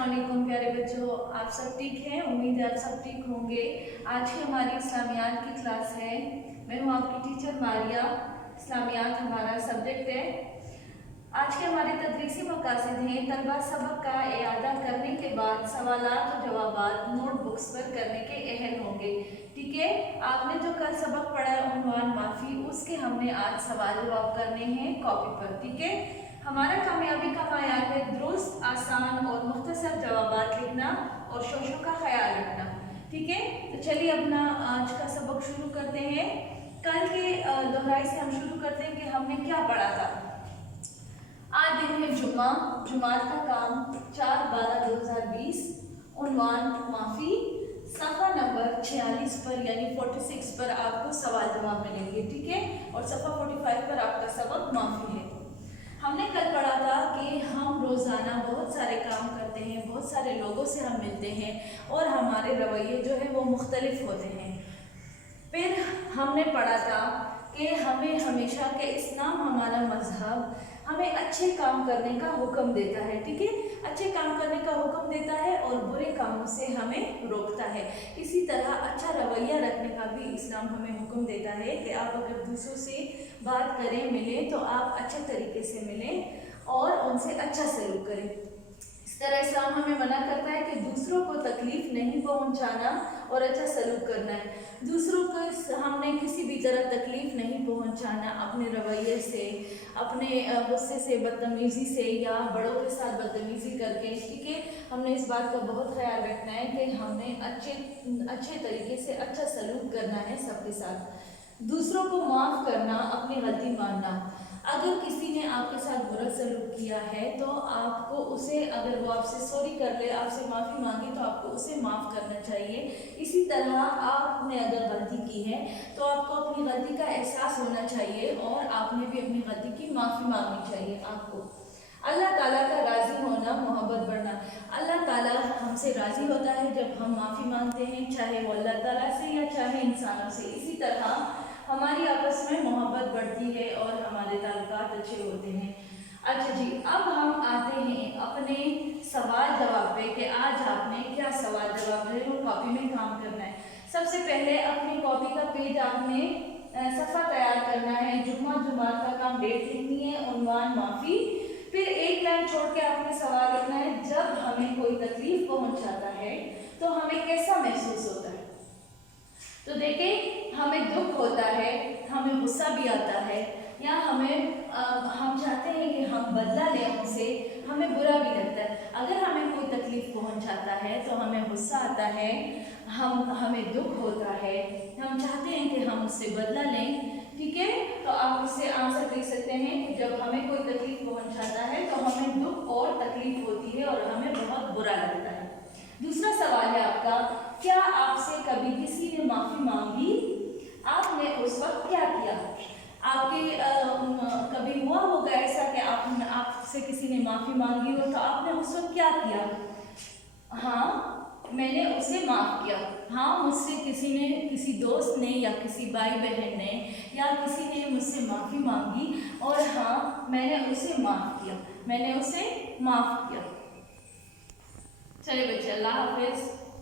अस्सलाम वालेकुम प्यारे बच्चों, आप सब ठीक हैं। उम्मीद है आप सब ठीक होंगे। आज की हमारी इस्लामियात की क्लास है। मैं हूँ आपकी टीचर मारिया। इस्लामियात हमारा सब्जेक्ट है। आज के हमारे तदरीसी मकासद हैं तलबा सबक का इआदा करने के बाद सवालात और जवाबात नोटबुक्स पर करने के अहल होंगे। ठीक है, आपने जो कल सबक पढ़ा है उन्वान माफ़ी, उसके हमने आज सवाल जवाब करने हैं कॉपी पर। ठीक है, हमारा कामयाबी का मायार है दुरुस्त, आसान और मुख्तसर जवाबात लिखना और शोशों का ख्याल रखना। ठीक है, तो चलिए अपना आज का सबक शुरू करते हैं। कल के दोहराई से हम शुरू करते हैं कि हमने क्या पढ़ा था। आज दिन है जुमात का काम 4/12/2020, उन्वान माफ़ी, सफ़ा नंबर 46 पर यानी 46 पर आपको सवाल जवाब मिलेंगे। ठीक है, और सफ़ा 45 पर आपका सबक माफ़ी है। हमने कल पढ़ा था कि हम रोज़ाना बहुत सारे काम करते हैं, बहुत सारे लोगों से हम मिलते हैं और हमारे रवैये जो है वो मुख्तलिफ होते हैं। फिर हमने पढ़ा था कि हमें हमेशा के इस्लाम हमारा मज़हब हमें अच्छे काम करने का हुक्म देता है। ठीक है, अच्छे काम करने का हुक्म देता है और बुरे कामों से हमें रोकता है। इसी तरह अच्छा रवैया रखने का भी इस्लाम हमें हुक्म देता है कि आप अगर दूसरों से बात करें, मिलें, तो आप अच्छे तरीके से मिलें और उनसे अच्छा सलूक करें। इस तरह इस्लाम हमें मना करता है कि दूसरों को तकलीफ़ नहीं पहुंचाना और अच्छा सलूक करना है। दूसरों को हमने किसी भी तरह तकलीफ़ नहीं पहुंचाना अपने रवैये से, अपने गुस्से से, बदतमीज़ी से या बड़ों के साथ बदतमीज़ी करके। ठीक है, हमने इस बात का बहुत ख्याल रखना है कि हमने अच्छे तरीके से अच्छा सलूक करना है सबके साथ। दूसरों को माफ़ करना, अपनी गलती मानना। अगर किसी ने आपके साथ बुरा सलूक किया है तो आपको उसे, अगर वो आपसे सॉरी कर ले, आपसे माफ़ी मांगे, तो आपको उसे माफ़ करना चाहिए। इसी तरह आपने अगर गलती की है तो आपको अपनी गलती का एहसास होना चाहिए और आपने भी अपनी गलती की माफ़ी मांगनी चाहिए आपको। अल्लाह ताला का राज़ी होना, मोहब्बत बढ़ना। अल्लाह ताला हमसे राज़ी होता है जब हम माफ़ी मांगते हैं, चाहे वो अल्लाह ताला से या चाहे इंसानों से। इसी तरह हमारी आपस में मोहब्बत बढ़ती है और हमारे ताल्लुकात अच्छे होते हैं। अच्छा जी, अब हम आते हैं अपने सवाल जवाब पे कि आज आपने क्या सवाल जवाब है वो कॉपी में काम करना है। सबसे पहले अपनी कॉपी का पेज आपने सफ़ा तैयार करना है। जुमात का काम, डेट लिखनी है, उन्वान माफ़ी, फिर एक लाइन छोड़ के आपने सवाल लिखना है, जब हमें कोई तकलीफ पहुंचाता है तो हमें कैसा महसूस होता है। तो देखें, हमें दुख होता है, हमें गुस्सा भी आता है, या हम चाहते हैं कि हम बदला लें उनसे, हमें बुरा भी लगता है। अगर हमें कोई तकलीफ पहुंचाता है तो हमें गुस्सा आता है, हमें दुख होता है, हम चाहते हैं कि हम उससे बदला लें। ठीक है, तो आप इससे आंसर लिख सकते हैं कि जब हमें कोई तकलीफ पहुंचाता है तो हमें दुख और तकलीफ होती है और हमें बहुत बुरा लगता है। दूसरा सवाल है आपका, क्या आपसे कभी किसी ने माफ़ी मांगी? आपने उस वक्त क्या किया? आपके कभी हुआ होगा ऐसा कि आपसे किसी ने माफ़ी मांगी हो, तो आपने उस वक्त क्या किया? हाँ, मैंने उसे माफ़ किया। हाँ, मुझसे किसी दोस्त ने या किसी भाई बहन ने या किसी ने मुझसे माफ़ी मांगी और हाँ, मैंने उसे माफ़ किया। चलिए बच्चे, अल्लाह हाफ़िज़।